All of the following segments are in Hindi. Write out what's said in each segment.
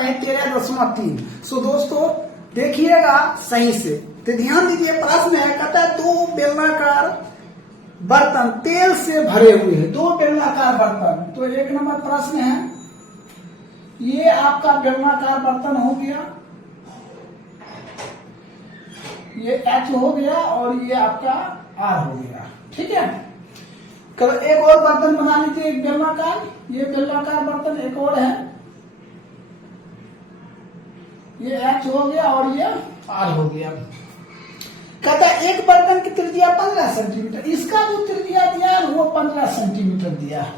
है 13.3। सो दोस्तों देखिएगा सही से, तो ध्यान दीजिए। प्रश्न है, कहता है दो बेलनाकार बर्तन तेल से भरे हुए हैं, दो बेलनाकार बर्तन। तो एक नंबर प्रश्न है, ये आपका बेलनाकार बर्तन हो गया, ये H हो गया और ये आपका R हो गया, ठीक है। एक और बर्तन बना लीजिए, एक बेलनाकार, ये बेलनाकार बर्तन एक और है, ये H हो गया और ये R हो गया। कहता है एक बर्तन की त्रिज्या 15 सेंटीमीटर, इसका जो त्रिज्या दिया है वो 15 सेंटीमीटर दिया है।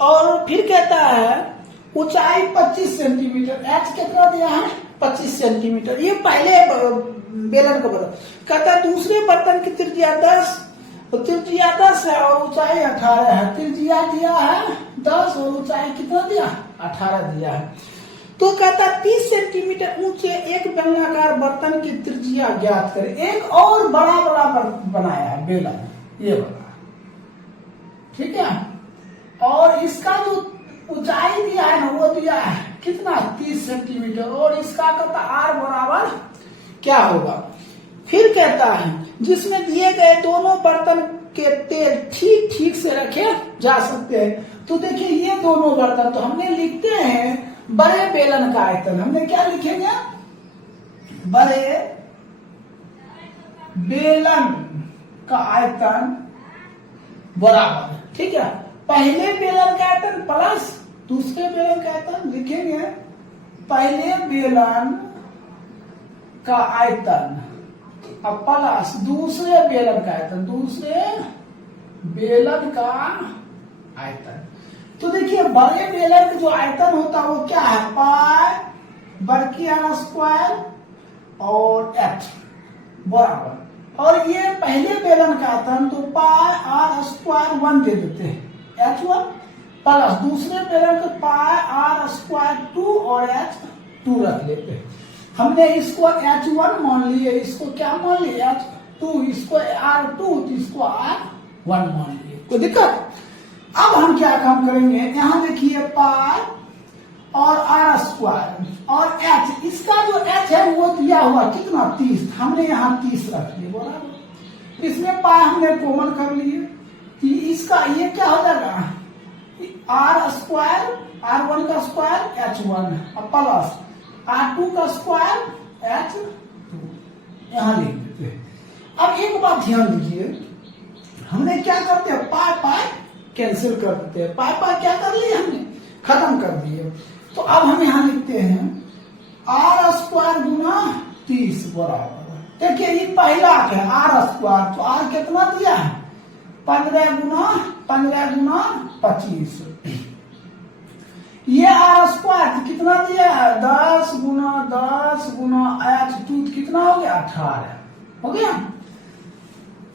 और फिर कहता है ऊंचाई 25 सेंटीमीटर, H कितना दिया है 25 सेंटीमीटर, ये पहले बेलन का बर्तन। कहता है दूसरे बर्तन की त्रिज्या 10, तो त्रिज्या 10 है और ऊंचाई 18 है। त्रिज्या दिया है 10 और ऊंचाई कितना दिया 18 दिया है। तो कहता 30 सेंटीमीटर ऊंचे एक बेलनाकार बर्तन की त्रिज्या ज्ञात करें। एक और बड़ा बनाया है बेलन, ये बड़ा, ठीक है। और इसका जो ऊंचाई दिया है ना वो दिया है कितना 30 सेंटीमीटर, और इसका कहता R बराबर क्या होगा। फिर कहता है जिसमें दिए गए दोनों बर्तन के तेल ठीक ठीक से रखे जा सकते हैं। तो देखिए ये दोनों बर्तन, तो हमने लिखते हैं बड़े बेलन का आयतन, हमने क्या लिखेंगे, बड़े बेलन का आयतन बराबर, ठीक है। पहले बेलन का आयतन प्लस दूसरे बेलन का आयतन लिखेंगे, पहले बेलन का आयतन अब प्लस दूसरे बेलन का आयतन, दूसरे बेलन का आयतन। तो देखिए बड़े बेलन का जो आयतन होता है वो क्या है, पाई बड़की R स्क्वायर और H बराबर। और ये पहले बेलन का आयतन तो पाई R स्क्वायर 1 दे देते हैं, H1 प्लस दूसरे बेलन के पाई R स्क्वायर 2 और H2 रख लेते हैं। हमने इसको H1 मान लिए, इसको क्या मान लिए H2, इसको R2, तो इसको R1 मान लिए, कोई दिक्कत। अब हम क्या काम करेंगे, यहां देखिए पाई और R स्क्वायर और H, इसका जो H है वो दिया हुआ कितना 30, हमने यहाँ 30 रख लिए बराबर। इसमें पाई हमने कॉमन कर लिए, इसका ये क्या हो जाएगा R स्क्वायर R1 का स्क्वायर H1 प्लस R2 का स्क्वायर H2, यहां लिख देते हैं। अब एक बात ध्यान दीजिए, हमने क्या करते हैं पाई पाई कैंसिल कर देते हैं, पाई पाई क्या कर लिए हमने खत्म कर दिए। तो अब हम यहां लिखते हैं R स्क्वायर गुना 30 बराबर, देखिए ये पहला है R स्क्वायर, तो R कितना दिया है 15 गुना 25, ये R स्क्वायर कितना दिया है 10 गुना H2 कितना हो गया 18 हो गया।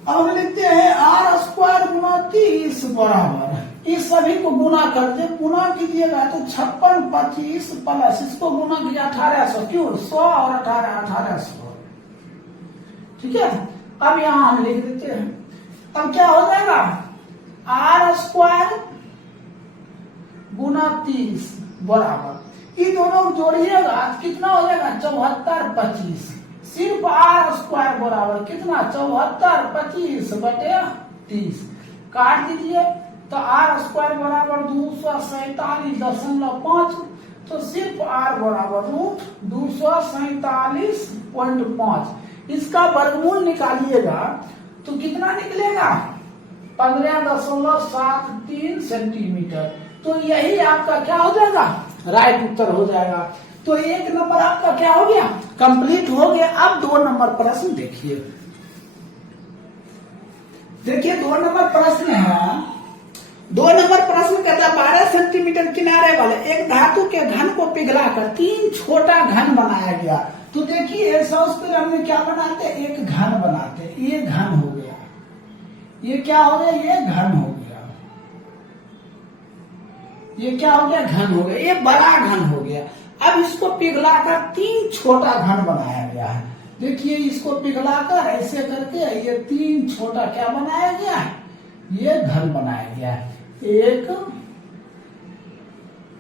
अब हम लिखते हैं R स्क्वायर गुना 30 बराबर, इस सभी को गुना करते, गुना कीजिएगा तो 56 25 प्लस इसको गुना किया 1800, क्यों 100 और 1800, ठीक है। अब यहां हम लिख देते हैं, अब क्या हो जाएगा R स्क्वायर गुना 30 बराबर, ये दोनों जोड़िएगा कितना हो जाएगा 74 25, सिर्फ R स्क्वायर बराबर कितना 74 25 बटे 30, काट दीजिए तो R स्क्वायर बराबर 247.5, तो सिर्फ R बराबर रूट 247.5, इसका वर्गमूल निकालिएगा तो कितना निकलेगा 15.73 सेंटीमीटर। तो यही आपका क्या हो जाएगा राइट उत्तर हो जाएगा। तो एक नंबर आपका क्या हो गया कंप्लीट हो गया। अब 2 नंबर प्रश्न देखिए, देखिए 2 नंबर प्रश्न है। 2 नंबर प्रश्न कहता 12 सेंटीमीटर किनारे वाले एक धातु के घन को पिघलाकर 3 छोटा घन बनाया गया। तो देखिए सबसे पहले हमने क्या बनाते, एक घन बनाते, ये घन हो गया, ये क्या हो गया, ये घन हो गया, ये क्या हो गया घन हो गया, ये बड़ा घन हो गया। अब इसको पिघलाकर 3 छोटा घन बनाया गया है। देखिए इसको पिघलाकर ऐसे करके ये 3 छोटा क्या बनाया गया है, ये घन बनाया गया है। 1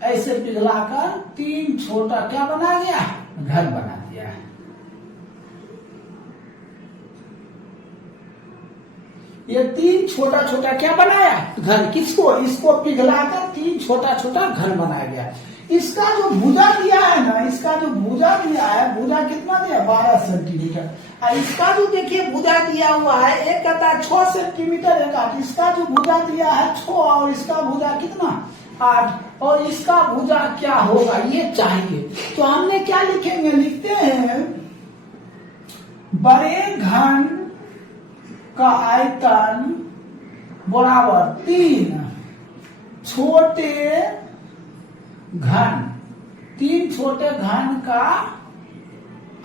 ऐसे पिघलाकर 3 छोटा क्या बना गया, घन बना दिया है। ये 3 छोटा छोटा क्या बनाया, घन। किसको, इसको पिघलाकर 3 छोटा छोटा घन बनाया गया। इसका जो भुजा दिया है ना, इसका जो भुजा दिया है, भुजा कितना दिया, 12 सेंटीमीटर। और इसका जो देखिए भुजा दिया हुआ है, एक कहता है 6 सेंटीमीटर, एक 8। इसका जो भुजा दिया है 6 और इसका भुजा कितना, 8। और इसका भुजा क्या होगा ये चाहिए। तो हमने क्या लिखेंगे, लिखते हैं बड़े घन का आयतन बराबर 3 छोटे घन, 3 छोटे घन का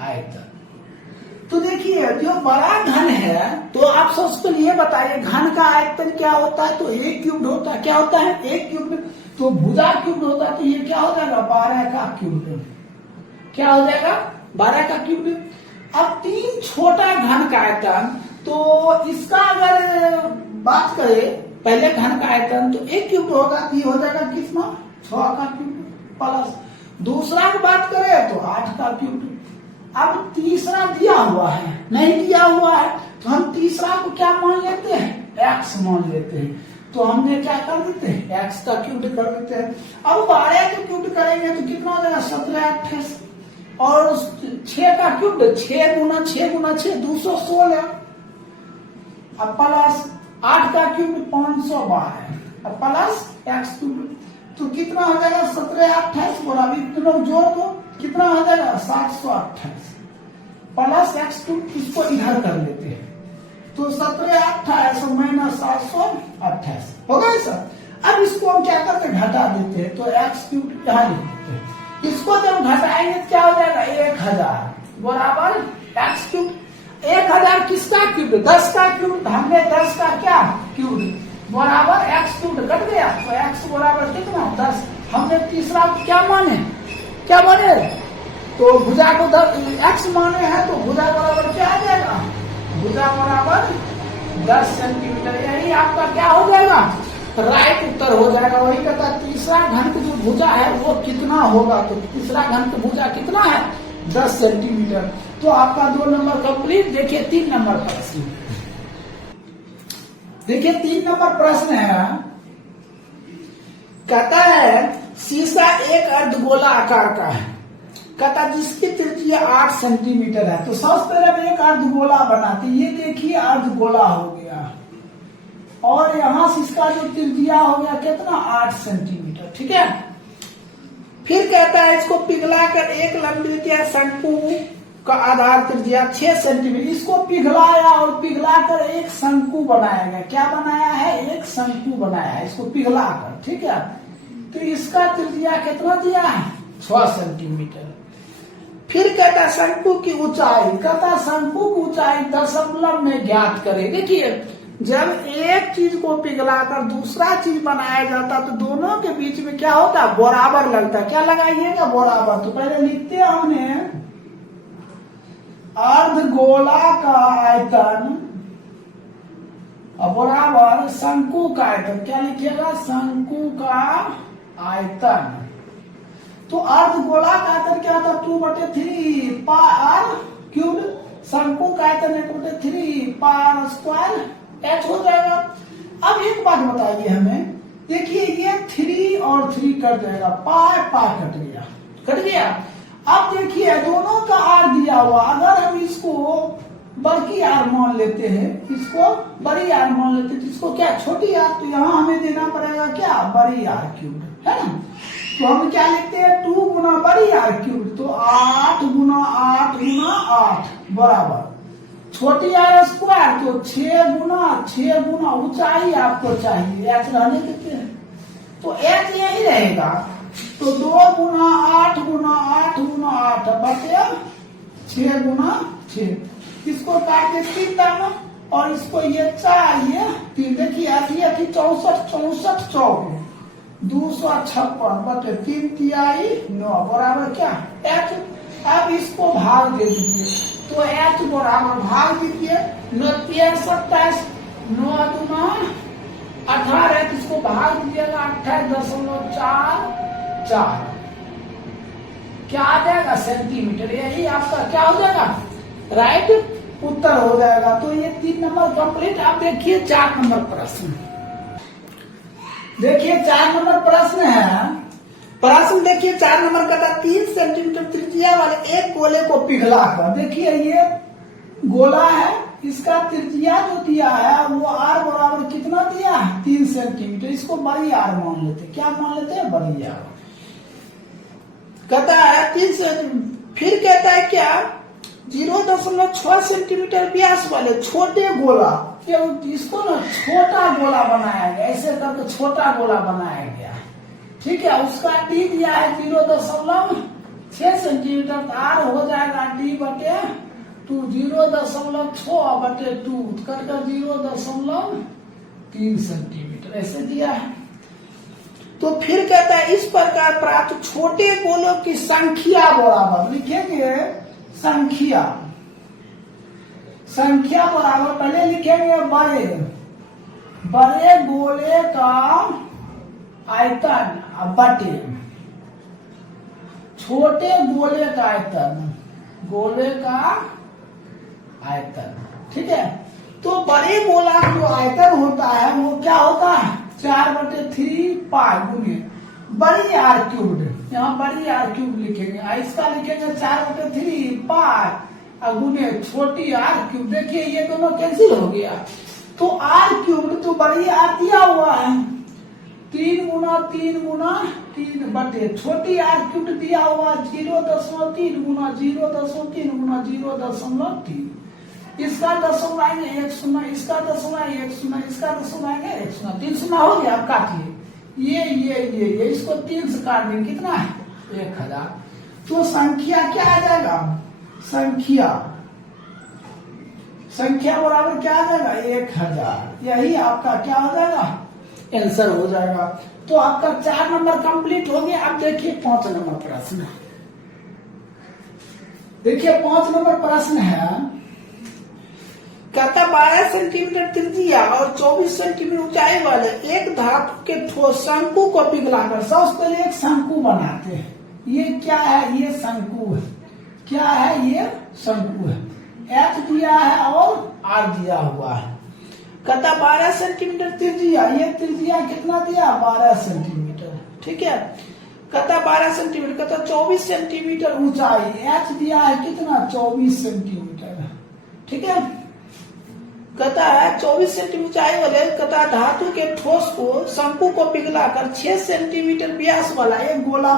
आयतन। तो देखिए जो बड़ा घन है, तो आप सबसे पहले ये बताइए घन का आयतन क्या होता है, तो 1 क्यूब होता है। क्या होता है, 1 क्यूब। तो भुजा क्यूब होता है, तो ये क्या हो जाएगा, 12 का क्यूब। क्या हो जाएगा, 12 का क्यूब। अब 3 छोटा घन का आयतन, तो इसका अगर बात करें पहले घन का आयतन, तो 1 क्यूब होगा, तो ये हो जाएगा कितना, 6 का क्यूब प्लस। दूसरा की बात करें तो 8 का क्यूब। अब तीसरा दिया हुआ है, नहीं दिया हुआ है, तो हम तीसरा को क्या मान लेते हैं, x मान लेते हैं। तो हमने क्या कर देते हैं, x का क्यूब कर देते हैं। अब 12 का क्यूब करेंगे तो कितना हो जाएगा, 17 28। और 6 का क्यूब, 6 गुना 6 गुना 6 216। अब प्लस 8 का क्यूब 512, अब प्लस x क्यूब, तो कितना हो जाएगा, 17 28। और अभी तुम जोड़ दो, कितना हो जाएगा, 728 प्लस x क्यूब। इसको इधर कर लेते हैं, तो 17 28 माइनस 728 हो गया सर। अब इसको हम क्या करते हैं, घटा देते हैं, तो x क्यूब यहाँ लिख देते हैं। इसको जब घटाएंगे तो क्या हो जाएगा, 1000 बराबर x क्यूब। 1000 किसका क्यूब, 10 का क्यूब। हमने 10 का क्या क्यूब बराबर x क्यूब कट गया, तो x बराबर कितना, 10। हमने तीसरा क्या माने, क्या माने, तो भुजा को x माने हैं, तो भुजा बराबर क्या आ जाएगा, भुजा बराबर 10 सेंटीमीटर। यही आपका क्या हो जाएगा, राइट उत्तर हो जाएगा। वही कहता है तीसरा घन की जो भुजा है वो कितना होगा, तो तीसरा घन की भुजा कितना है, 10 सेंटीमीटर। तो आपका 2 नंबर कंप्लीट। देखिए 3 नंबर प्रश्न, देखिए 3 नंबर प्रश्न है, कहता है शीशा एक अर्धगोला आकार का है, कहता जिसकी त्रिज्या 8 सेंटीमीटर है। तो सबसे पहले हम एक अर्धगोला बनाते, ये देखिए अर्धगोला हो गया, और यहां से इसका जो त्रिज्या हो गया कितना, 8 सेंटीमीटर, ठीक है। फिर कहता है इसको पिघलाकर एक लंबी शंकु का आधार त्रिज्या 6 सेंटीमीटर। इसको पिघलाया और पिघलाकर एक शंकु बनाया गया। क्या बनाया है, एक शंकु बनाया है, इसको पिघलाकर, ठीक है। तो इसका त्रिज्या कितना दिया है, 6 सेंटीमीटर। फिर कहता शंकु की ऊंचाई, कहता शंकु की ऊंचाई दशमलव में ज्ञात करें। देखिए जब एक चीज को पिघलाकर दूसरा चीज बनाया जाता तो दोनों के बीच में क्या होता, बराबर लगता। क्या लगाइएगा, बराबर। तो पहले लिखते हैं हमने अर्धगोला का आयतन बराबर शंकु का आयतन। क्या लिखिएगा, शंकु का आयतन। तो अर्धगोला का आयतन क्या था, 2/3 पार क्यूब। शंकु का आयतन 1/3 पार स्क्वायर h हो जाएगा। अब एक बात बताइए हमें, देखिए ये 3 और 3 कट जाएगा, पार पार कट गया, कट गया। अब देखिए दोनों का आर दिया हुआ, अगर हम इसको बड़ी आर मान लेते हैं, इसको बड़ी आर मान लेते हैं, तो इसको क्या छोटी आर, तो यहाँ हमें देना पड़ेगा क्या, बड़ी आर क्यूब, है ना। तो हम क्या लिखते हैं, 2 गुना बड़ी आर क्यूब, तो 8 गुना 8 गुना 8 बराबर छोटी आर स्क्वायर, तो 6 गुना ऊंचाई आपको चाहिए, एच रहने देते हैं, तो एच यही रहेगा। तो 2 गुना 8 गुना 8 गुना 8 बटे 6 गुना 6। इसको काट के 3 दाना, और इसको ये चाहिए 3। देखिए अथी 64 64 चौक 256 बटे 3 तिहाई 9 बराबर क्या, एच। अब इसको भाग दे दीजिए, तो एच बराबर भाग दीजिए 9 27 9 दूना 18, इसको भाग दीजिएगा 28.4 4 क्या आ जाएगा सेंटीमीटर। यही आपका क्या हो जाएगा राइट उत्तर हो जाएगा। तो ये 3 नंबर कंप्लीट। आप देखिए 4 नंबर प्रश्न। देखिए 4 नंबर प्रश्न है। प्रश्न देखिए 4 नंबर का था 3 सेंटीमीटर त्रिज्या वाले एक गोले को पिघलाकर। देखिए ये गोला है, इसका त्रिज्या जो दिया है वो r बराबर कितना दिया है 3 सेंटीमीटर। इसको बड़ी r मान लेते। क्या मान लेते हैं बड़ी r। कहता है 3 सेंटीमीटर। फिर कहता है क्या 0.6 सेंटीमीटर व्यास वाले छोटे गोला, इसको ना छोटा गोला बनाया गया। ऐसे करके छोटा गोला बनाया गया। ठीक है, उसका d दिया है 0.6 सेंटीमीटर। r हो जाएगा d बटे 2 0.6 बटे 2 करके 0.3 सेंटीमीटर ऐसे दिया है। तो फिर कहता है इस प्रकार प्राप्त छोटे गोलों की संख्या बराबर लिखेंगे। संख्या बराबर पहले लिखेंगे बड़े गोले का आयतन बटे छोटे गोले का आयतन। ठीक है, तो बड़े गोला का जो आयतन होता है वो क्या होता है 4/3 पाई गुने बड़ी आर क्यूब। यहाँ बड़ी आर क्यूब लिखेंगे। इसका लिखेंगे 4/3 पाई गुने छोटी आर क्यूब। देखिए ये दोनों कैंसिल हो गया। तो आर क्यूब तो बड़ी आर दिया हुआ है 3 गुना 3 बटे छोटी आर क्यूब दिया हुआ 0.3 गुना 0.3 गुना 0.3। इसका दशमलव आएंगे 1 शून्य, इसका दशमलव आएंगे 1 शून्य, इसका दशमलव आएंगे 1 शून्य। 3 शून्य हो गया। आप काटिए ये इसको 3 से काट देंगे कितना है 1000। तो संख्या क्या आ जाएगा संख्या बराबर क्या आ जाएगा 1000। यही आपका क्या हो जाएगा आंसर हो जाएगा। तो आपका 4 नंबर कंप्लीट हो गया। अब देखिए 5 नंबर प्रश्न। देखिए 5 नंबर प्रश्न है। कहता 12 सेंटीमीटर त्रिज्या और 24 सेंटीमीटर ऊंचाई वाले एक धातु के ठोस शंकु को पिघलाकर सबसे पहले एक शंकु बनाते हैं। ये क्या है ये शंकु है। क्या है ये शंकु है। H दिया है और R दिया हुआ है। कहता 12 सेंटीमीटर त्रिज्या। ये त्रिज्या कितना दिया 12 सेंटीमीटर। ठीक है, कहता 12 सेंटीमीटर। कहता 24 सेंटीमीटर ऊंचाई। H दिया है कितना 24 सेंटीमीटर। ठीक है, कहता है 24 सेंटीमीटर ऊंचाई वाले कहता धातु के ठोस को शंकु को पिघलाकर 6 सेंटीमीटर व्यास वाला एक गोला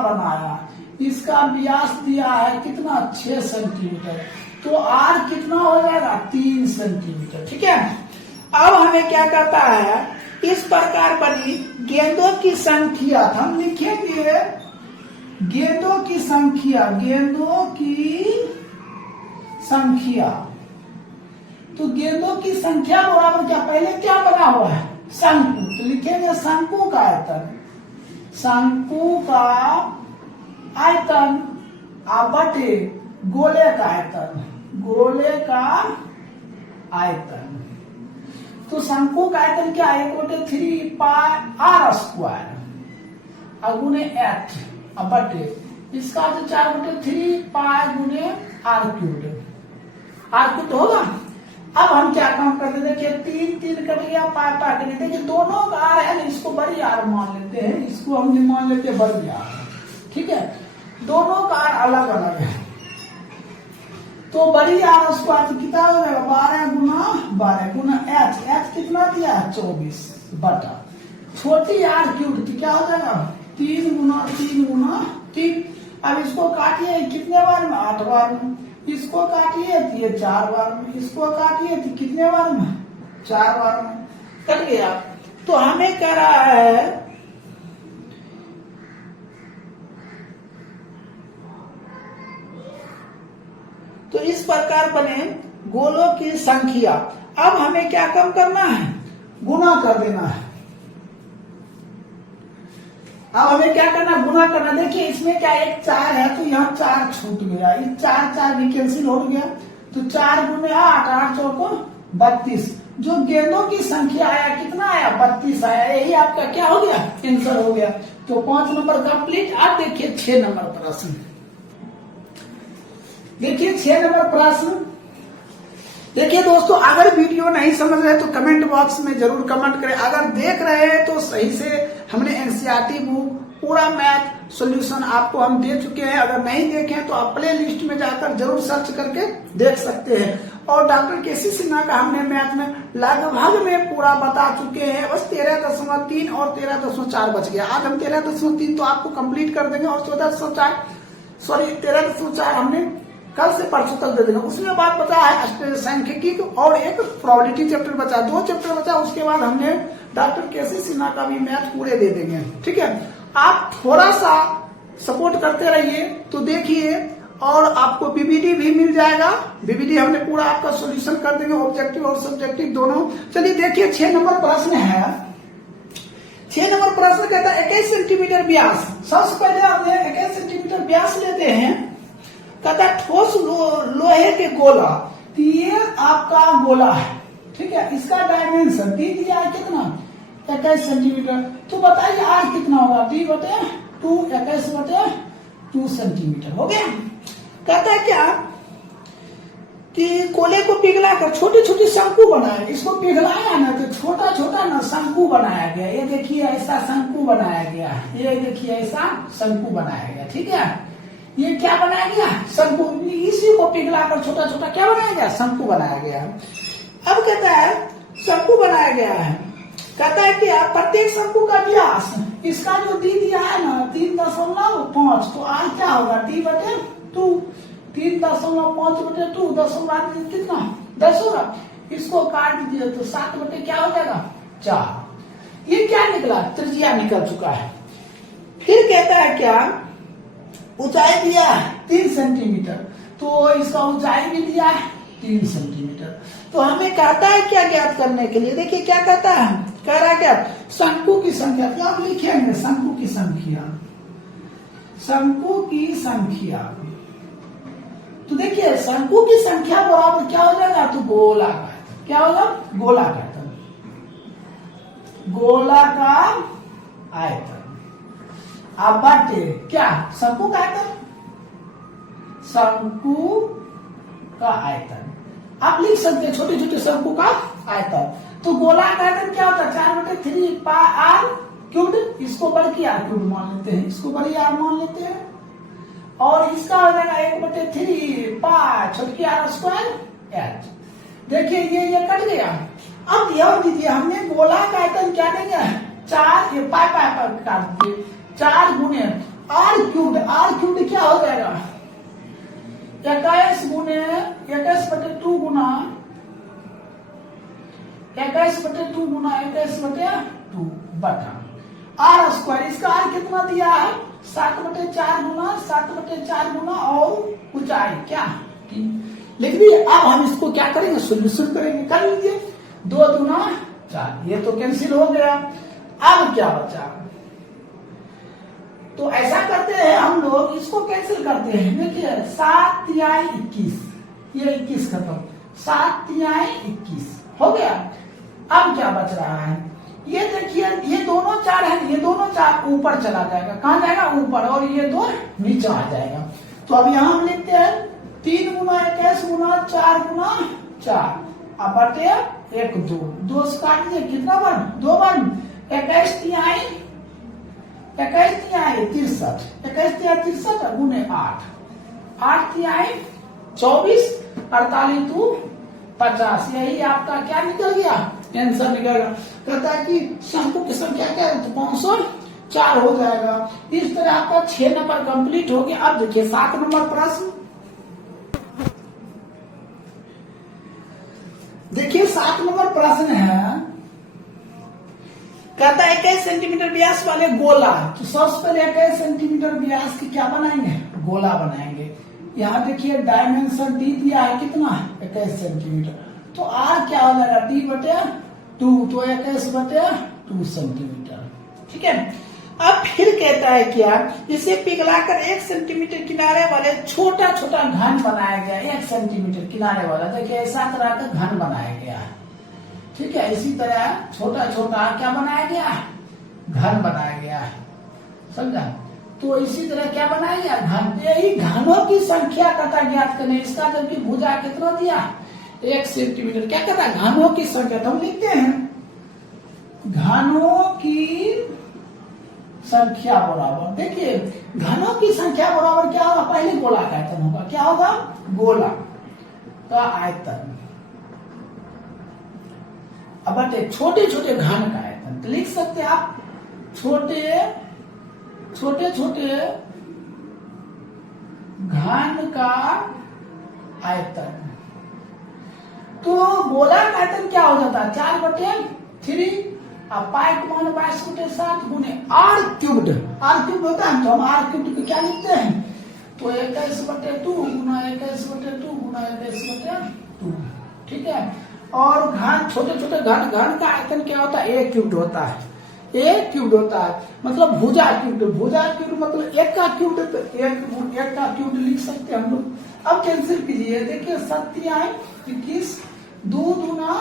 बनाया। इसका व्यास दिया है कितना 6 सेंटीमीटर। तो R कितना हो जाएगा 3 सेंटीमीटर। ठीक है, अब हमें क्या कहता है इस प्रकार बनी गेंदों की संख्या। हम लिखेंगे गेंदों की संख्या। तो गेंदों की संख्या बराबर क्या पहले क्या बना हुआ है शंकु। तो लिखेंगे शंकु का आयतन बटे गोले का आयतन। तो शंकु का आयतन क्या 1/3 पाई r स्क्वायर गुने h बटे इसका तो 4/3 पाई गुने r क्यूब होगा। अब हम क्या काम करते देखिए 3 कट गया पाई कट गया। देखिए दोनों का आर है ना, इसको बड़ी आर मान लेते हैं, इसको हम मान लेते हैं बड़ी आर। ठीक है, दोनों का आर अलग अलग है। तो बड़ी आर स्क्वायर कितना हो जाएगा 12 गुना h कितना दिया है 24 बटा छोटी आर क्यूब क्या हो जाएगा 3 गुना 3। अब इसको काटिए कितने बार में 8 बार में। इसको काटिए तो ये 4 बार में। इसको काटिए तो कितने बार में 4 बार में कट गया। तो हमें कह रहा है तो इस प्रकार बने गोलों की संख्या। अब हमें क्या कम करना है गुना कर देना है। अब हमें क्या करना गुना करना। देखिए इसमें क्या एक 4 है तो यहाँ 4 छूट गया। इस 4 भी कैंसिल हो गया। तो 4 गुने 8 8 चौको 32 जो गेंदों की संख्या आया कितना आया 32 आया, यही आपका क्या हो गया आंसर हो गया। तो 5 नंबर कंप्लीट। अब देखिए 6 नंबर प्रश्न। देखिए 6 नंबर प्रश्न। देखिए दोस्तों, अगर वीडियो नहीं समझ रहे तो कमेंट बॉक्स में जरूर कमेंट करें। अगर देख रहे हैं तो सही से हमने एनसीईआरटी बुक पूरा मैथ सॉल्यूशन आपको हम दे चुके हैं। अगर नहीं देखे तो आप प्ले लिस्ट में जाकर जरूर सर्च करके देख सकते हैं। और डॉक्टर केसी सिन्हा का हमने मैथ में लगभग में पूरा बता चुके हैं। बस 13.3 और 13.4 बच गया। आज हम 13.3 तो आपको कंप्लीट कर देंगे और 13.4 हमने कल से परसों तक दे देंगे। उसमें बाद बचा है सांख्यिकी और एक प्रोबेबिलिटी चैप्टर बचा, 2 चैप्टर बचा। उसके बाद हमने डॉक्टर केसी सिन्हा का भी मैथ पूरे दे देंगे। ठीक है, आप थोड़ा सा सपोर्ट करते रहिए तो देखिए, और आपको बीबीडी भी मिल जाएगा। बीबीडी हमने पूरा आपका सॉल्यूशन कर देंगे, ऑब्जेक्टिव और सब्जेक्टिव दोनों। चलिए देखिए 6 नंबर प्रश्न है। 6 नंबर प्रश्न कहता है 21 सेंटीमीटर व्यास। सबसे पहले हमने 21 सेंटीमीटर व्यास लेते हैं। कहता है ठोस लोहे के गोला, तो ये आपका गोला है। ठीक है, इसका डायमेंशन डी दिया है कितना 21 सेंटीमीटर। तो बताइए आर कितना होगा, डी बटे 2, 21 बटे 2 सेंटीमीटर हो गया। कहता है क्या कि कोले को पिघलाकर छोटी छोटी शंकु बनाए। इसको पिघलाया ना तो छोटा छोटा ना शंकु बनाया गया। ये देखिए ऐसा शंकु बनाया गया, ये देखिए ऐसा शंकु बनाया गया। ठीक है, ये क्या बनाया गया शंकु। इसी को पिघलाकर छोटा छोटा क्या बनाया गया शंकु बनाया गया। अब कहता है शंकु बनाया गया है। कहता है कि प्रत्येक शंकु का व्यास, इसका जो डी दिया है ना 3.5, तो आर क्या होगा डी बटे 2, 3.5 बटे 2, 10 कितना 10 होगा। इसको काट दीजिए तो 7 बटे क्या हो जाएगा 4। ये क्या निकला, त्रिज्या निकल चुका है। फिर कहता है क्या ऊंचाई दिया है 3 सेंटीमीटर, तो इसका ऊंचाई भी दिया है 3 सेंटीमीटर। तो हमें कहता है क्या ज्ञात करने के लिए, देखिए क्या कहता है, कह रहा है क्या शंकु की संख्या। क्या आप लिखेंगे शंकु की संख्या, शंकु की संख्या। तो देखिए शंकु की संख्या बराबर क्या हो जाएगा, तो गोला का क्या होगा गोला का आयतन, गोला का आयतन। अब बाटे क्या शंकु का आयतन, शंकु का आयतन आप लिख सकते हैं, छोटे छोटे शंकु का आयतन। तो गोला का आयतन क्या होता है 4/3 पाई आर क्यूब। इसको बड़ी की आर क्यूब मान लेते हैं, इसको बड़ी आर मान लेते हैं। और इसका हो जाएगा 1/3 पाई छोटकी आर स्क्वायर एच। देखिए ये कट गया। अब ध्यान दीजिए हमने गोला का आयतन क्या देंगे 4, ये पाई पाई पर काट दिए 4 गुने आर क्यूब। आर क्यूब क्या हो जाएगा 21 गुने 21/2 गुना 21/2 गुना 21/2 बटा आर स्क्वायर। इसका आर कितना दिया है 7/4 गुना 7/4 गुना और ऊंचाई क्या लिख दिए। अब हम इसको क्या करेंगे सोल्यूशन करेंगे, कर लीजिए 2 दूना 4, ये तो कैंसिल हो गया। अब क्या बचा, तो ऐसा करते हैं हम लोग, इसको कैंसिल करते हैं। देखिए 7 तिहाई 21, ये 21 खत्म, 7 तिहाई 21 हो गया। अब क्या बच रहा है, ये देखिए ये दोनों 4 है, ये दोनों 4 ऊपर चला जाएगा, कहां जाएगा ऊपर, और ये 2 नीचे आ जाएगा। तो अब यहां हम लिखते हैं 3 गुना 21 गुना 4 गुना 4 अब बटे 1 2 से काट दिए कितना बन 2 बन 21 तिहाई 63, 21 तिहाई 63 गुने 8 तिहाई 24, 48 2 50। यही आपका क्या निकल गया आंसर निकल गया। कहता है कि शंकु की संख्या क्या है तो 504 हो जाएगा। इस तरह आपका 6 नंबर कंप्लीट हो गया। अब देखिए 7 नंबर प्रश्न। देखिए 7 नंबर प्रश्न है, कहता है 21 सेंटीमीटर व्यास वाले गोला। तो सबसे पहले 21 सेंटीमीटर व्यास की क्या बनाएंगे गोला बनाएंगे। यहाँ देखिए डायमेंशन डी दिया है कितना 21 सेंटीमीटर, तो आर क्या हो जाएगा डी बटे 2, तो 21 बटे 2 सेंटीमीटर। ठीक है, अब फिर कहता है क्या इसे पिघलाकर 1 सेंटीमीटर किनारे वाले छोटा छोटा घन बनाया गया। 1 सेंटीमीटर किनारे वाला देखिए ऐसा तरह का घन बनाया गया है। ठीक है, इसी तरह छोटा छोटा क्या बनाया गया है, घन बनाया गया है, समझा। तो इसी तरह क्या बनाया गया, घन। यही घनों की संख्या कथा ज्ञात करने, इसका जबकि भुजा कितना दिया, 1 सेंटीमीटर। क्या कहता है, घनों की संख्या। तो हम लिखते हैं घनों की संख्या बराबर, देखिए घनों की संख्या बराबर क्या होगा, पहले गोला का आयतन होगा। क्या होगा, गोला का आयतन। अब बटे छोटे छोटे घन का आयतन। तो लिख सकते हैं आप छोटे छोटे घन का आयतन। तो गोला का आयतन क्या हो जाता है, 4/3। अब पाई को मान 22/7 गुने आर क्यूब्ड। आर क्यूब्ड होता है, तो हम आर क्यूब्ड को क्या लिखते हैं, तो 21/2 गुना 21/2 गुना 21/2। ठीक है। और घन, छोटे छोटे घन का आयतन क्या होता है, A क्यूब्ड होता है। A क्यूब्ड होता है मतलब भुजा क्यूब्ड। भुजा क्यूब्ड मतलब एक का क्यूब्ड, एक का क्यूब्ड लिख सकते हैं हम लोग। अब कैंसिल कीजिए, देखिए 7 21, 2 दूना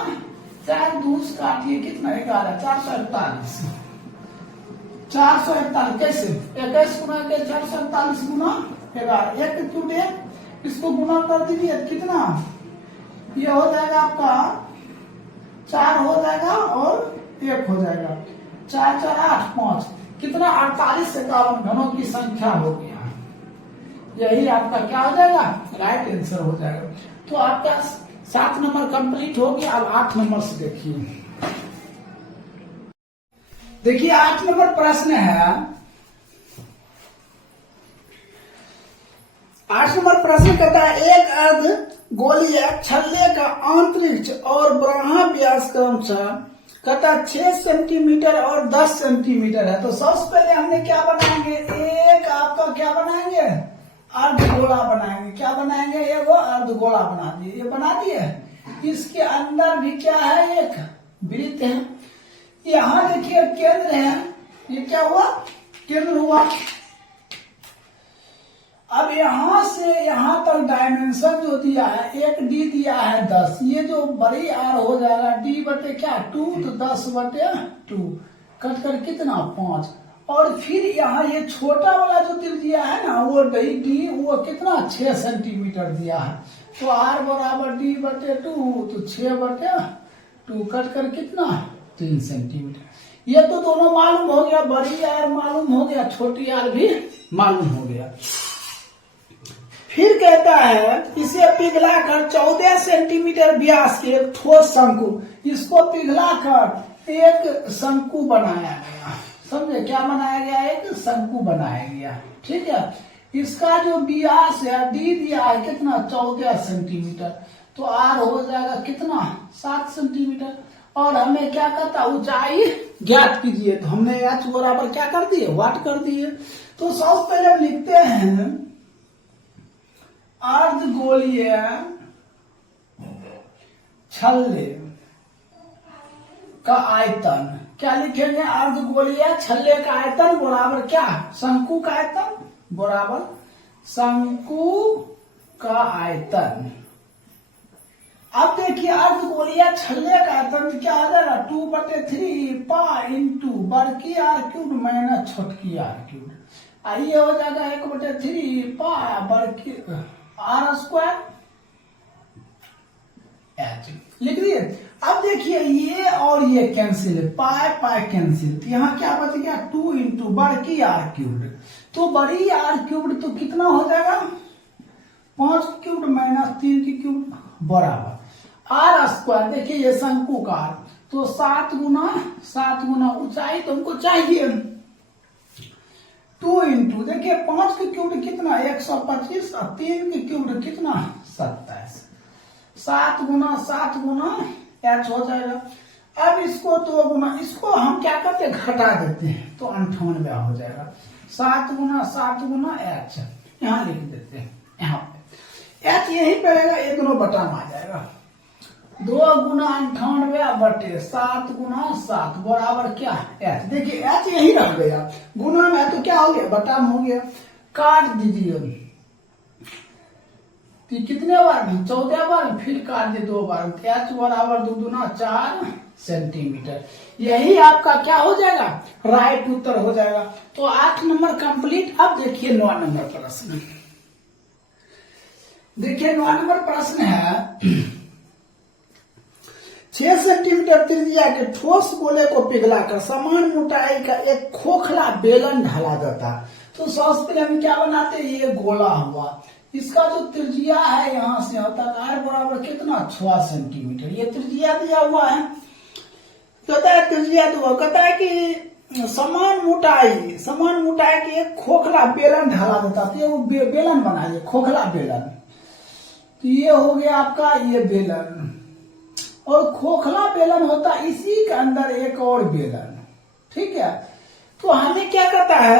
4, 2 काटिए कितना, 11, 441। 441 कैसे, 21 गुना 441 गुना 11, 1 क्यूब 1, इसको गुना कर दीजिए कितना, ये हो जाएगा आपका 4 हो जाएगा और 1 हो जाएगा, 4 4 8 5 कितना, 48 से 51 घनों की संख्या हो गया। यही आपका क्या हो जाएगा, राइट आंसर हो जाएगा। तो आपका 7 नंबर कंप्लीट हो गया। अब 8 नंबर से देखिए 8 नंबर प्रश्न है। 8 नंबर प्रश्न कहता है एक अर्ध गोलीय छल्ले का अंतरिक्ष और ब्रह्मा व्यास क्रमशः कहता 6 सेंटीमीटर और 10 सेंटीमीटर है। तो सबसे पहले हमने क्या बनाएंगे, एक आपका क्या बनाएंगे, अर्धगोला बनाएंगे। क्या बनाएंगे, ये वो अर्धगोला बना दिए, ये बना दिए। इसके अंदर भी क्या है, एक वृत्त है। यहाँ देखिए केंद्र है, ये क्या हुआ, केंद्र हुआ। अब यहाँ से यहाँ तक डायमेंशन जो दिया है, एक डी दिया है 10, ये जो बड़ी आर हो जाएगा डी बटे क्या 2, तो 10/2 कट कर कितना 5। और फिर यहाँ ये छोटा वाला जो दिल दिया है ना, वो डी वो कितना 6 सेंटीमीटर दिया है। तो आर बराबर डी बटे 2, तो 6/2 कट कर कितना 3 सेंटीमीटर। ये तो दोनों मालूम हो गया, बड़ी आर मालूम हो गया, छोटी आर भी मालूम हो गया। फिर कहता है इसे पिघलाकर 14 सेंटीमीटर व्यास के एक ठोस शंकु, इसको पिघलाकर एक शंकु बनाया गया। समझे, क्या बनाया गया, एक शंकु बनाया गया। ठीक है। इसका जो व्यास है डी दिया है कितना 14 सेंटीमीटर, तो आर हो जाएगा कितना 7 सेंटीमीटर। और हमें क्या कहता, ऊंचाई ज्ञात कीजिए। तो हमने एच बराबर क्या कर दिए, वाट कर दिए। तो सबसे पहले हम लिखते हैं अर्धगोलीय छल्ले का आयतन। क्या लिखेंगे, अर्धगोलीय छल्ले का आयतन बराबर क्या, शंकु का आयतन बराबर शंकु का आयतन। अब देखिए अर्धगोलीय छल्ले का आयतन क्या आ जाएगा, 2/3 पाई इंटू बड़की आर क्यूब माइनस छोटकी आर क्यूब। आइए हो जाएगा 1/3 पाई बड़की आर स्क्वायर एच, लिख दिए। अब देखिए ये और ये कैंसिल है, पाई पाई कैंसिल, तो यहाँ क्या बच गया 2 इंटू बड़की आर क्यूब्ड। तो बड़ी आर क्यूब्ड तो कितना हो जाएगा 5 क्यूब्ड माइनस 3 की क्यूब बराबर आर स्क्वायर। देखिए ये शंकु का आर, तो 7 गुना ऊंचाई तो हमको चाहिए 2 इंटू, देखिए 5 के क्यूब्ड कितना 125 और 3 के क्यूब्ड कितना 27, 7 गुना एच हो जाएगा। अब इसको 2 गुना, इसको हम क्या करते हैं घटा देते हैं, तो 98 हो जाएगा। 7 गुना एच यहाँ लिख देते हैं, यहाँ पे एच यही पे रहेगा, ये दोनों बटा में आ जाएगा। 2 गुना 98 बटे 7 गुना 7 बराबर क्या एच। देखिए एच यही रह गया, गुना में तो क्या हो गया बटा में हो गया। काट दीजिए, तो कितने बार में 14 बार, फिर काट दे 2 बार, h बराबर 2 दूना 4 सेंटीमीटर। यही आपका क्या हो जाएगा, राइट उत्तर हो जाएगा। तो 8 नंबर कंप्लीट। अब देखिए 9 नंबर प्रश्न। देखिए 9 नंबर प्रश्न है 6 सेंटीमीटर त्रिज्या के ठोस गोले को पिघलाकर समान मोटाई का एक खोखला बेलन ढाला जाता। तो सबसे पहले हम क्या बनाते हैं, ये गोला हुआ, इसका जो त्रिज्या है यहां से यहाँ तक r बराबर कितना 6 सेंटीमीटर, ये त्रिज्या दिया हुआ है। कहता है त्रिज्या दो, कहता है कि समान मोटाई की एक खोखला बेलन ढाला जाता। तो ये वो बेलन बनाइए, खोखला बेलन। तो ये हो गया आपका ये बेलन, और खोखला बेलन होता है इसी के अंदर एक और बेलन, ठीक है। तो हमें क्या कहता है,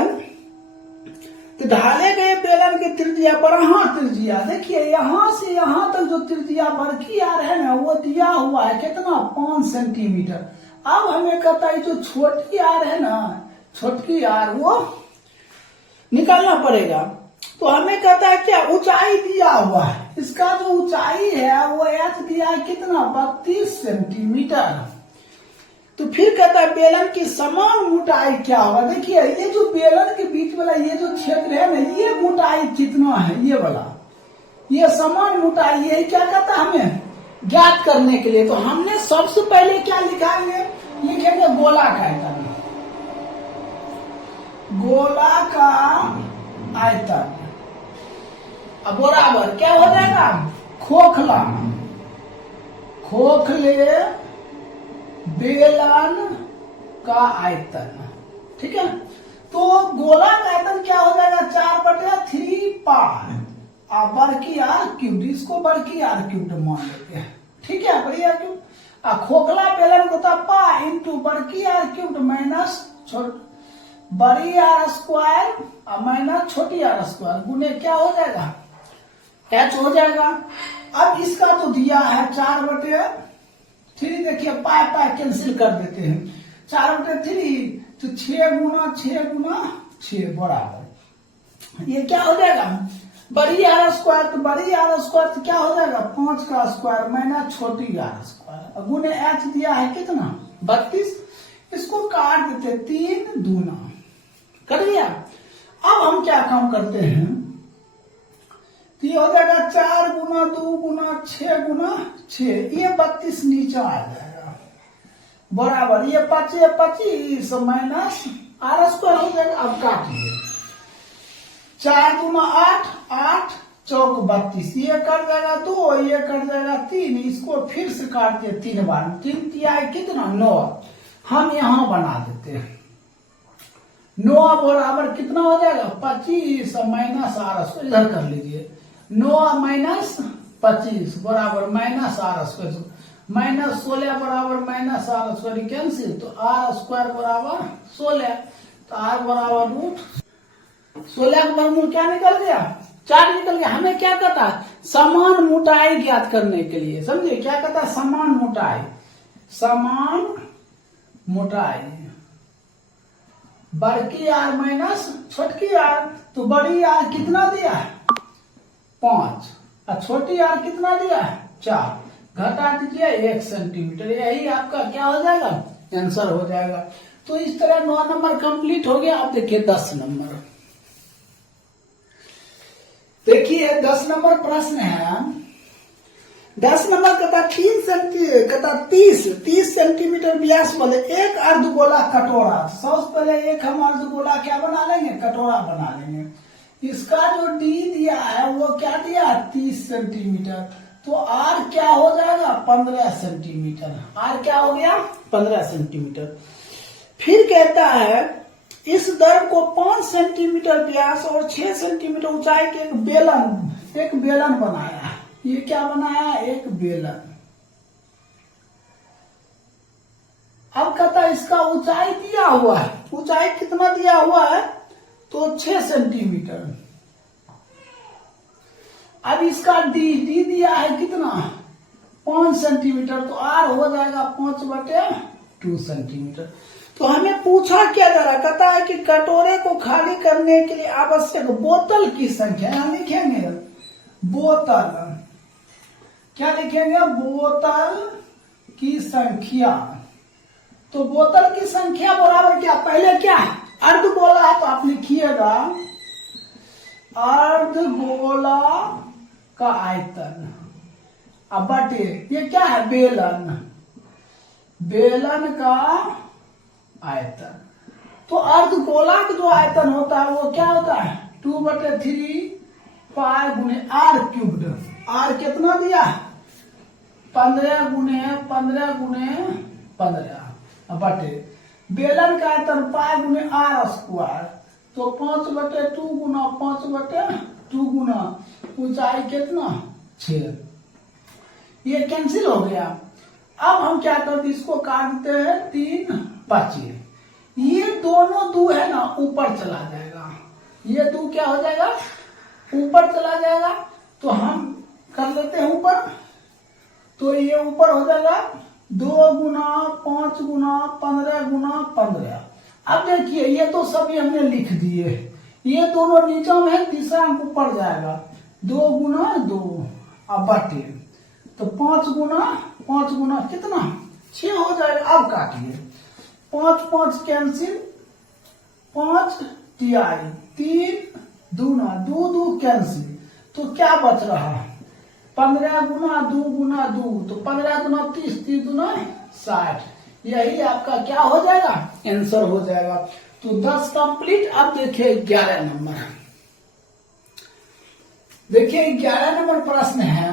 तो ढाले गए बेलन की त्रिज्या बराबर त्रिज्या, देखिए यहां से यहां तक जो त्रिज्या बरकी आर है ना वो दिया हुआ है कितना 5 सेंटीमीटर। अब हमें कहता है जो छोटी आर है ना, छोटकी आर वो निकालना पड़ेगा। तो हमें कहता है क्या, ऊंचाई दिया हुआ है, इसका जो ऊंचाई है वो h दिया है कितना 32 सेंटीमीटर। तो फिर कहता है बेलन की समान मोटाई क्या होगा। देखिए ये जो बेलन के बीच वाला ये जो क्षेत्र है ना, ये मोटाई कितना है, ये वाला, ये समान मोटाई, ये क्या कहता है हमें ज्ञात करने के लिए। तो हमने सबसे पहले क्या लिखाएंगे, लिखेंगे गोला का आयतन, गोला का आयतन। अब बराबर क्या हो जाएगा, खोखले बेलन का आयतन, ठीक है। तो गोला का आयतन क्या हो जाएगा 4/3 पाई बड़की आर क्यूब, इसको बड़की आर क्यूब मान लेते हैं, ठीक है, बड़ी आर क्यूब। खोखला बेलन होता पाई इंटू बड़की आर क्यूब माइनस बड़ी आर स्क्वायर माइनस छोटी आर स्क्वायर गुने क्या हो जाएगा h हो जाएगा। अब इसका तो दिया है 4/3, देखिए पाई कैंसिल कर देते हैं, 4/3 तो 6 बराबर ये क्या हो जाएगा बड़ी आर स्क्वायर। तो बड़ी आर स्क्वायर तो क्या हो जाएगा 5 का स्क्वायर माइनस छोटी आर स्क्वायर गुने h दिया है कितना 32, इसको काट देते 3 दूना कर दिया। अब हम क्या काम करते हैं, तो ये हो जाएगा 4 गुना 2 गुना 6 ये 32 नीचे आ जाएगा बराबर ये 25 माइनस आर स्क्वायर हो जाएगा। अब काटिए 4 गुना 8 चौक 32, ये कट जाएगा 2, ये कट जाएगा 3, इसको फिर से काट दिए 3 बार, 3 दिया है कितना 9, हम यहां बना देते हैं 9 बराबर कितना हो जाएगा 25 माइनस आर स्क्वायर, इधर कर लीजिए 9 माइनस 25 बराबर माइनस आर स्क्वायर, माइनस 16 बराबर माइनस आर स्क्वायर कैंसिल, तो आर स्क्वायर बराबर 16, तो आर बराबर रूट 16 का वर्गमूल क्या निकल गया 4 निकल गया। हमें क्या कहता है समान मोटाई ज्ञात करने के लिए, समझे क्या कहता है समान मोटाई बड़की आर माइनस छोटकी आर। तो बड़ी आर कितना दिया है 5 और छोटी आर कितना दिया है 4, घटा दीजिए 1 सेंटीमीटर, यही आपका क्या हो जाएगा आंसर हो जाएगा। तो इस तरह 9 नंबर कंप्लीट हो गया। अब देखिए 10 नंबर, देखिए 10 नंबर प्रश्न है। 10 नंबर कहता 30 सेंटीमीटर व्यास वाले एक अर्धगोला कटोरा। सबसे पहले एक हम अर्धगोला क्या बना लेंगे कटोरा बना लेंगे। इसका जो डी दिया है वो क्या दिया 30 सेंटीमीटर, तो आर क्या हो जाएगा 15 सेंटीमीटर, आर क्या हो गया 15 सेंटीमीटर। फिर कहता है इस द्रव को 5 सेंटीमीटर व्यास और 6 सेंटीमीटर ऊंचाई के एक बेलन बनाया। ये क्या बनाया एक बेलन। अब कहता है इसका ऊंचाई दिया हुआ है, ऊंचाई कितना दिया हुआ है तो 6 सेंटीमीटर। अब इसका डी दिया है कितना 5 सेंटीमीटर, तो आर हो जाएगा 5/2 सेंटीमीटर। तो हमें पूछा क्या जा रहा, कहता है कि कटोरे को खाली करने के लिए आवश्यक बोतल की संख्या, यहां लिखेंगे बोतल, क्या लिखेंगे? बोतल की संख्या। तो बोतल की संख्या बराबर क्या? पहले क्या है? अर्धगोला है तो आप लिखिएगा अर्धगोला का आयतन। अब बटे ये क्या है? बेलन, बेलन का आयतन। तो अर्धगोला का जो आयतन होता है वो क्या होता है? 2/3 पाई गुने आर क्यूब्ड। आर कितना दिया? 15 गुने 15 गुने 15 बटे बेलन का आयतन पाई गुने आर स्क्वायर। तो 5/2 गुना 5/2 गुना ऊंचाई कितना? 6। ये कैंसिल हो गया। अब हम क्या करते हैं? इसको काटते हैं 3 बचे। ये दोनों दो है ना ऊपर चला जाएगा, ये दो क्या हो जाएगा? ऊपर चला जाएगा। तो हम कर लेते हैं ऊपर, तो ये ऊपर हो जाएगा 2 गुना 5 गुना 15 गुना 15। अब देखिए ये तो सभी हमने लिख दिए, ये दोनों नीचे में है, तीसरा अंक ऊपर जाएगा 2 गुना 2 अब बटे तो 5 गुना कितना? 6 हो जाएगा। अब काटिए 5 5 कैंसिल, 5 तिहाई 3 दूना 2 2 कैंसिल। तो क्या बच रहा? 15 गुना 2 गुना 2 तो 15 गुना 30 3 गुना 60। यही आपका क्या हो जाएगा? आंसर हो जाएगा। तो 10 कंप्लीट। अब देखिए 11 नंबर, देखिए 11 नंबर प्रश्न है।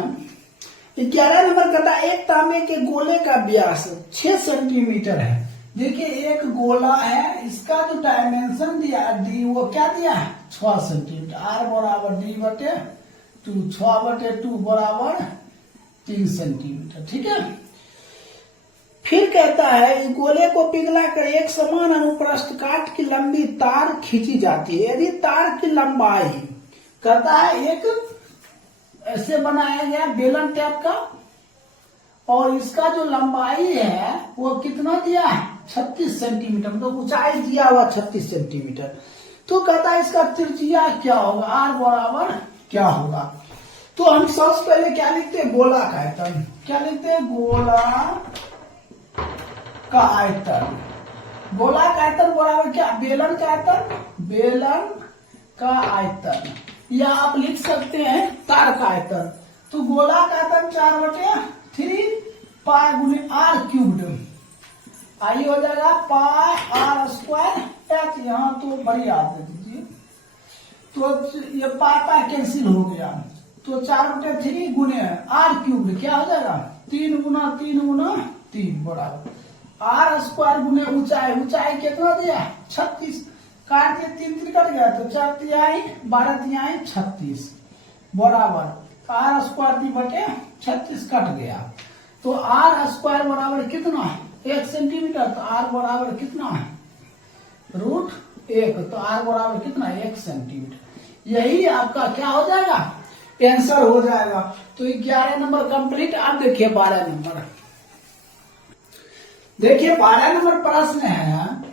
11 नंबर कहता है एक तांबे के गोले का व्यास 6 सेंटीमीटर है। देखिए एक गोला है, इसका जो डायमेंशन दिया डी वो क्या दिया है? 6 सेंटीमीटर। आर बराबर D/2, 6/2 बराबर 3 सेंटीमीटर। ठीक है। फिर कहता है गोले को पिघला कर एक समान अनुप्रस्थ काट की लंबी तार खींची जाती है। यदि तार की लंबाई कहता है एक ऐसे बनाया गया बेलन टाइप का, और इसका जो लंबाई है वो कितना दिया है? 36 सेंटीमीटर, मतलब ऊंचाई दिया हुआ 36 सेंटीमीटर। तो कहता है इसका त्रिज्या क्या होगा? आर बराबर क्या होगा? तो हम सबसे पहले क्या लिखते हैं? गोला का आयतन। क्या लिखते हैं? गोला का आयतन। गोला का आयतन बराबर क्या? बेलन का आयतन, बेलन का आयतन, या आप लिख सकते हैं तार का आयतन। तो गोला का आयतन 4/3 पाई गुने आर क्यूब्ड। आई हो जाएगा पाई आर स्क्वायर। यहाँ तो बड़ी याद दे दीजिए। तो ये पाई कैंसिल हो गया। तो 4/3 गुने आर क्यूब्ड क्या हो जाएगा? 3 गुना 3 गुना 3 बराबर आर स्क्वायर गुने ऊंचाई। ऊंचाई कितना दिया? 36। काट के 3 3 कट गया तो 4 तिहाई 12 तिहाई 36 बराबर आर स्क्वायर 3/36 कट गया। तो आर स्क्वायर बराबर कितना है? 1 सेंटीमीटर। तो आर बराबर कितना है? √1। तो आर बराबर कितना है? 1 सेंटीमीटर। यही आपका क्या हो जाएगा? आंसर हो जाएगा। तो 11 नंबर कंप्लीट। अब देखिए 12 नंबर, देखिए 12 नंबर प्रश्न है।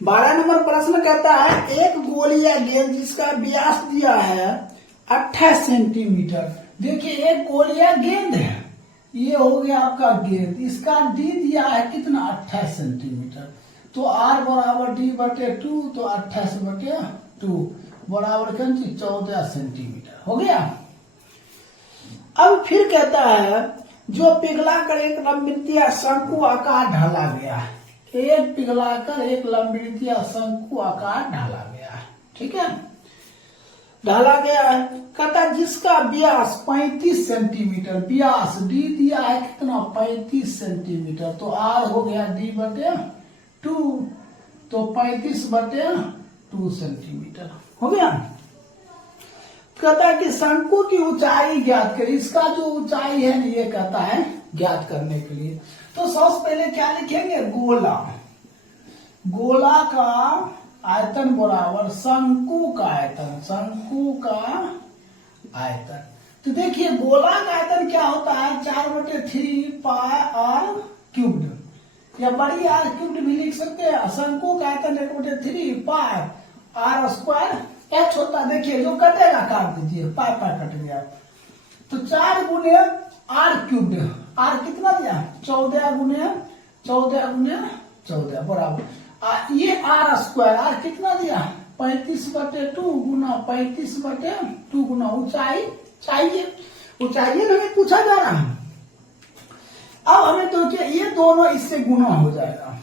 12 नंबर प्रश्न कहता है एक गोली या गेंद जिसका व्यास दिया है 28 सेंटीमीटर। देखिए एक गोली या गेंद है, ये हो गया आपका गेंद, इसका डी दिया है कितना? 28 सेंटीमीटर। तो आर बराबर D/2 तो 28/2 बराबर 14 सेंटीमीटर हो गया। अब फिर कहता है जो पिघलाकर एक लंबवृत्तीय शंकु आकार ढाला गया है। एक पिघलाकर एक लंबवृत्तीय शंकु आकार ढाला गया है। ठीक है, ढाला गया है। कहता जिसका व्यास 35 सेंटीमीटर, व्यास डी दिया है कितना? 35 सेंटीमीटर। तो आर हो गया D/2 तो 35/2 सेंटीमीटर हो गया। कहता है कि शंकु की ऊंचाई ज्ञात करें। इसका जो ऊंचाई है ये कहता है ज्ञात करने के लिए। तो सबसे पहले क्या लिखेंगे? गोला। गोला का आयतन बराबर शंकु का आयतन, शंकु का आयतन। तो देखिए गोला का आयतन क्या होता है? 4/3 पाई आर क्यूब्ड, या बड़ी आर क्यूब्ड भी लिख सकते हैं। शंकु का आयतन 1/3 पाई आर स्क्वायर एच होता है, देखिए जो कटेगा काट दीजिए, पाई पाई कट गया। तो 4 गुने आर क्यूब, आर कितना दिया 14 गुने 14 गुने 14 बराबर ये आर स्क्वायर, आर कितना दिया 35/2 गुना 35/2 गुना ऊंचाई चाहिए, ऊंचाई हमें पूछा जा रहा है। अब हमें तो क्या ये दोनों इससे गुना हो जाएगा,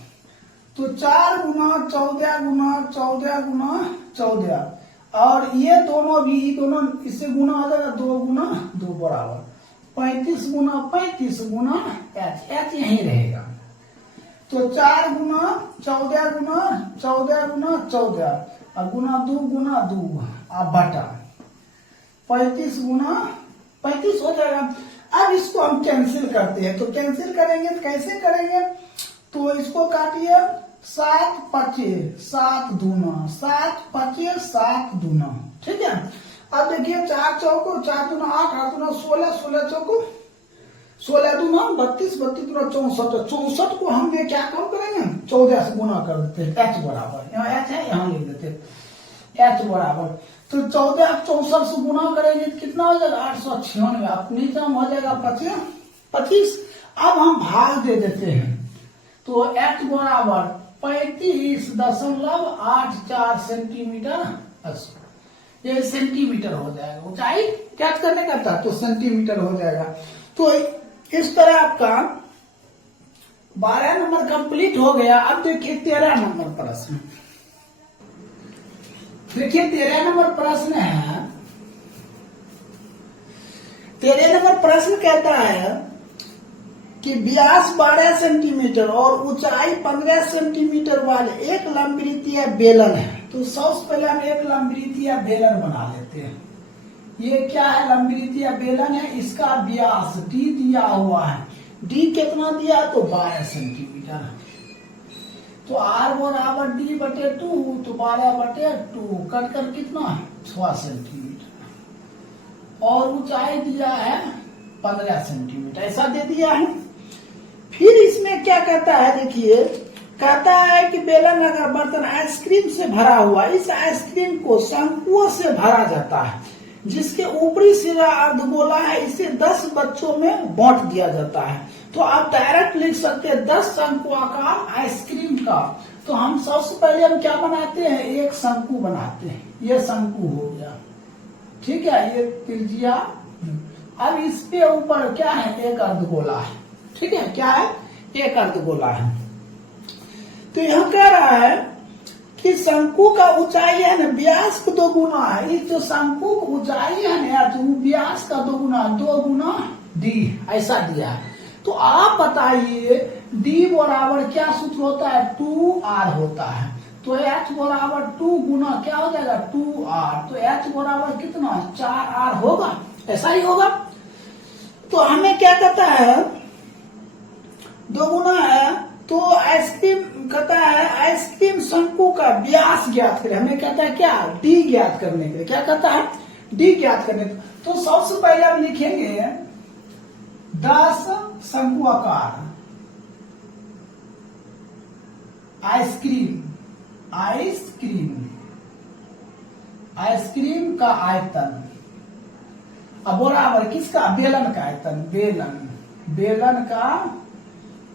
तो 4 गुना 14 गुना 14 गुना 14 और ये दोनों भी दोनों इससे गुना हो जाएगा 2 गुना 2 बराबर 35 गुना 35 गुना एच, एच यही रहेगा। तो 4 गुना 14 गुना 14 गुना 14 और गुना 2 गुना 2 और बटा 35 गुना 35 हो जाएगा। अब इसको हम कैंसिल करते हैं, तो कैंसिल करेंगे तो कैसे करेंगे, तो इसको काटिए 7 5 7 दूना 7 5 7 दूना, ठीक है। अब देखिए 4 चौको 4 दूना 8 8 दूना 16 16 चौको 16 दूना 32 32 दूना 64 64 को हम ये क्या कम करेंगे 14 से गुना कर देते हैं, एच बराबर, यहाँ एच है यहाँ लिख देते हैं एच बराबर। तो 14 64 से गुना करेंगे तो कितना हो जाएगा 896, अपनी जम हो जाएगा 25। अब हम भाग दे देते हैं, तो एच बराबर 35.84 सेंटीमीटर, ये सेंटीमीटर हो जाएगा, ऊंचाई क्या करने का था तो सेंटीमीटर हो जाएगा। तो इस तरह आपका 12 नंबर कंप्लीट हो गया। अब देखिए 13 नंबर प्रश्न, देखिए 13 नंबर प्रश्न है, 13 नंबर प्रश्न कहता है कि व्यास 12 सेंटीमीटर और ऊंचाई 15 सेंटीमीटर वाले एक लंबवृत्तीय बेलन है। तो सबसे पहले हम एक लंबवृत्तीय बेलन बना लेते हैं। ये क्या है लंबवृत्तीय बेलन है, इसका व्यास डी दिया हुआ है, डी कितना दिया तो 12 सेंटीमीटर। तो आर बराबर डी बटे 2, तो 12/2 कट कर कितना 6 सेंटीमीटर और ऊंचाई दिया है 15 सेंटीमीटर, ऐसा दे दिया है। फिर इसमें क्या कहता है, देखिए कहता है कि बेलन अगर बर्तन आइसक्रीम से भरा हुआ, इस आइसक्रीम को शंकुओं से भरा जाता है जिसके ऊपरी सिरा अर्धगोला है, इसे 10 बच्चों में बांट दिया जाता है। तो आप डायरेक्ट लिख सकते हैं 10 शंकुआकार आइसक्रीम का। तो हम सबसे पहले हम क्या बनाते हैं, एक शंकु बनाते हैं, ये शंकु हो गया, ठीक है, ये त्रिज्या। अब इस पे ऊपर क्या है एक अर्धगोला है, ठीक है, क्या है एक अर्धगोला है। तो यहाँ कह रहा है कि शंकु का ऊंचाई है ना व्यास को 2 गुना है, ये जो शंकु की ऊंचाई है ना तो व्यास का 2 गुना डी ऐसा दिया है। तो आप बताइए डी बराबर क्या सूत्र होता है 2r होता है, तो h बराबर 2 गुना क्या हो जाएगा 2r, तो h बराबर कितना 4r होगा, ऐसा ही होगा। तो हमें क्या कहता है 2 गुना है, तो आइसक्रीम कहता है आइसक्रीम शंकु का व्यास ज्ञात करें, हमें कहता है क्या डी ज्ञात करने के लिए, क्या कहता है डी ज्ञात करने के लिए। तो सबसे पहले हम लिखेंगे 10 शंकुआकार आइसक्रीम, आइसक्रीम आइसक्रीम का आयतन, अब बराबर किसका बेलन का आयतन, बेलन का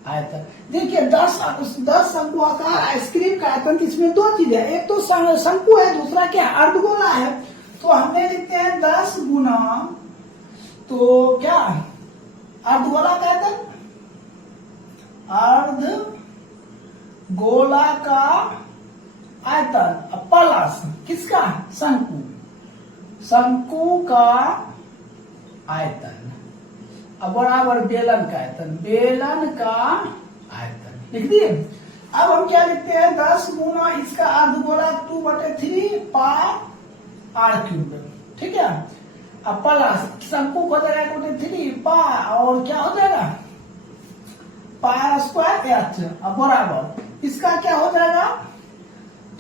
आयतन। देखिए 10 शंकुआकार आइसक्रीम का आयतन, इसमें 2 चीज है, एक तो शंकु है, दूसरा क्या अर्धगोला है। तो हमने लिखते हैं 10 गुना, तो क्या अर्धगोला का आयतन, अर्धगोला का आयतन प्लस किसका शंकु का आयतन, अब बराबर बेलन का आयतन, बेलन का आयतन लिख दिए। अब हम क्या लिखते हैं 10 गुना इसका अर्धगोला 2/3 पाई r क्यूब, ठीक है। अब प्लस शंकु को जाएगा 1/3 पाई और क्या हो जाएगा पाई स्क्वायर h, अब बराबर इसका क्या हो जाएगा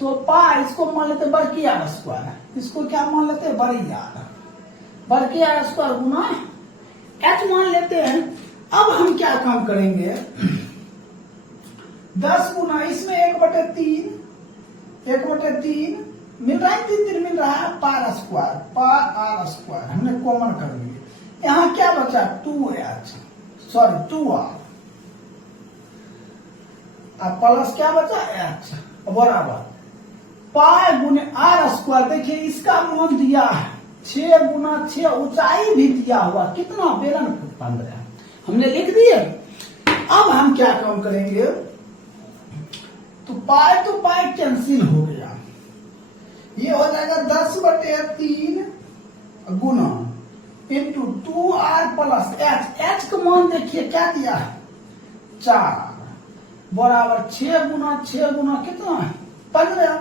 तो पाई, इसको मान लेते बड़की r स्क्वायर, इसको क्या मान लेते बड़ी r, बड़की r स्क्वायर गुना h मान लेते हैं। अब हम क्या काम करेंगे 10 गुना इसमें 1/3 मिल रहा है, 3 मिल रहा है, पार स्क्वायर, पार आर स्क्वायर हमने कॉमन कर लिया। यहाँ क्या बचा 2h, सॉरी 2r, अब प्लस क्या बचा h बराबर पाई गुने आर स्क्वायर। देखिए इसका मान दिया है 6 गुना 6, ऊंचाई भी दिया हुआ कितना, बेलन 15 हमने लिख दिए। अब हम क्या काम करेंगे, तो पाई कैंसिल हो गया, ये हो जाएगा 10/3 गुना इंटू 2r प्लस h का मान देखिए क्या दिया है 4 बराबर 6 गुना कितना है 15।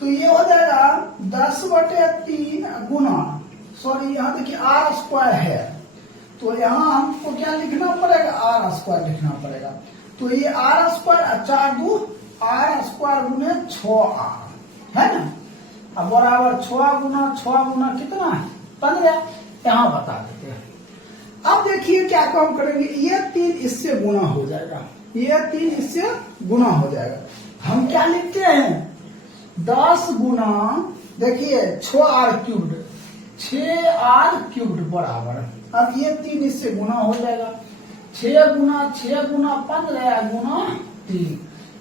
तो ये हो जाएगा 10/3 गुना, सॉरी यहाँ देखिए आर स्क्वायर है, तो यहाँ हमको क्या लिखना पड़ेगा, आर स्क्वायर लिखना पड़ेगा। तो ये आर स्क्वायर 4 2 आर स्क्वायर गुने 6r है ना, अब बराबर 6 गुना कितना है 15, यहाँ बता देते हैं। अब देखिए क्या काम करेंगे, ये 3 इससे गुना हो जाएगा, ये 3 इससे गुना हो जाएगा। हम क्या लिखते हैं 10 गुना देखिए 6r क्यूब्ड बराबर, अब ये 3 इससे गुना हो जाएगा, 6 गुना 15 गुना 3,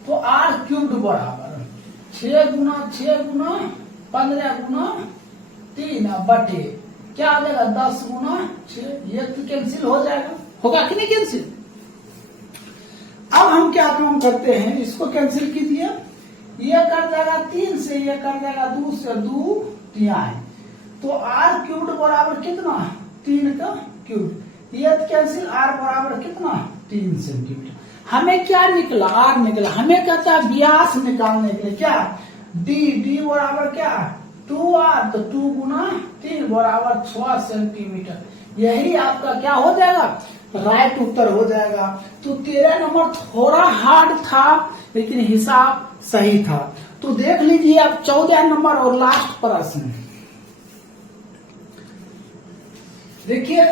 तो r क्यूब्ड बराबर 6 गुना 15 गुना 3 बटे क्या आ जाएगा 10 गुना 6, ये तो कैंसिल हो जाएगा, होगा कि नहीं कैंसिल। अब हम क्या काम करते हैं, इसको कैंसिल कीजिए, ये कर जाएगा 3 से, ये कर जाएगा 2 से, 2 3, तो r क्यूब्ड बराबर कितना 3 का क्यूब, ये कैंसिल, r बराबर कितना 3 सेंटीमीटर। हमें क्या निकला, r निकला, हमें कहता है व्यास निकालने के लिए क्या d बराबर क्या 2r, तो 2 गुना 3 बराबर 6 सेंटीमीटर, यही आपका क्या हो जाएगा राइट उत्तर हो जाएगा। तो 13 नंबर थोड़ा हार्ड था लेकिन हिसाब सही था। तो देख लीजिए अब 14 नंबर और लास्ट प्रश्न देखिए,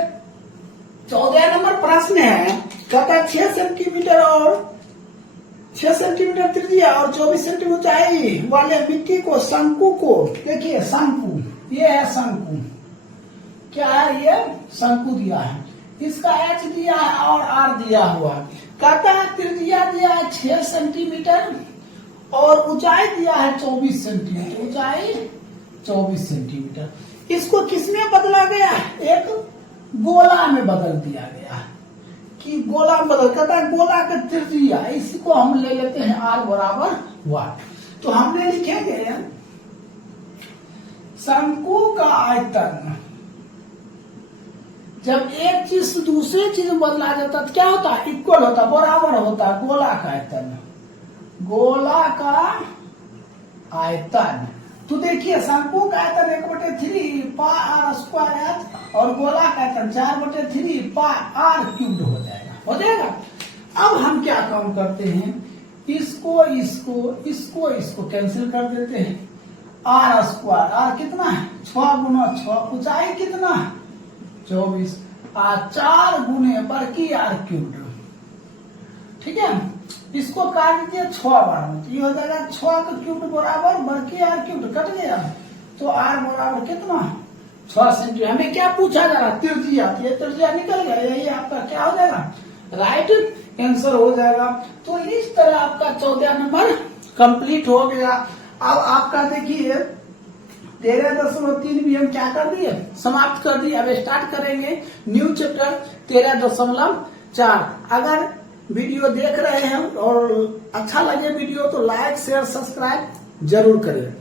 14 नंबर प्रश्न है, कहता 6 सेंटीमीटर और 6 सेंटीमीटर त्रिज्या और 24 सेंटीमीटर ऊंचाई वाले मिट्टी को शंकु को, देखिए शंकु, ये है शंकु, क्या है ये शंकु दिया है, इसका h दिया है और r दिया हुआ है। कहता है त्रिज्या दिया है 6 सेंटीमीटर और ऊंचाई दिया है 24 सेंटीमीटर, ऊंचाई 24 सेंटीमीटर। इसको किसमें बदला गया, एक गोला में बदल दिया गया कि गोला में बदल, कहता है गोला का त्रिज्या, इसको हम ले लेते हैं r बराबर वाट। तो हमने लिखेंगे शंकु का आयतन, जब एक चीज से दूसरे चीज में बदला जाता है तो क्या होता है इक्वल होता, बराबर होता है, गोला का आयतन, गोला का आयतन। तो देखिए शंकु का आयतन 1/3 पाई आर स्क्वायर h और गोला का आयतन 4/3 पाई आर क्यूब्ड हो जाएगा। अब हम क्या काम करते हैं, इसको कैंसिल कर देते हैं, आर स्क्वायर, आर कितना है 6 गुना 6, ऊंचाई कितना है 24, 4 गुने बड़की आर क्यूब्ड, ठीक है। इसको काट दीजिए 6 बार में, तो ये हो जाएगा 6 का क्यूब्ड बराबर बड़की आर क्यूब्ड, कट गया, तो आर बराबर कितना 6 सेंटीमीटर। हमें क्या पूछा जा रहा त्रिज्या, ये त्रिज्या निकल गया, यही आपका क्या हो जाएगा राइट आंसर हो जाएगा। तो इस तरह आपका 14 नंबर कंप्लीट हो गया। अब आपका देखिए 13.3 भी हम क्या कर दिए, समाप्त कर दिए। अब स्टार्ट करेंगे न्यू चैप्टर 13.4। अगर वीडियो देख रहे हैं और अच्छा लगे वीडियो तो लाइक शेयर सब्सक्राइब जरूर करें।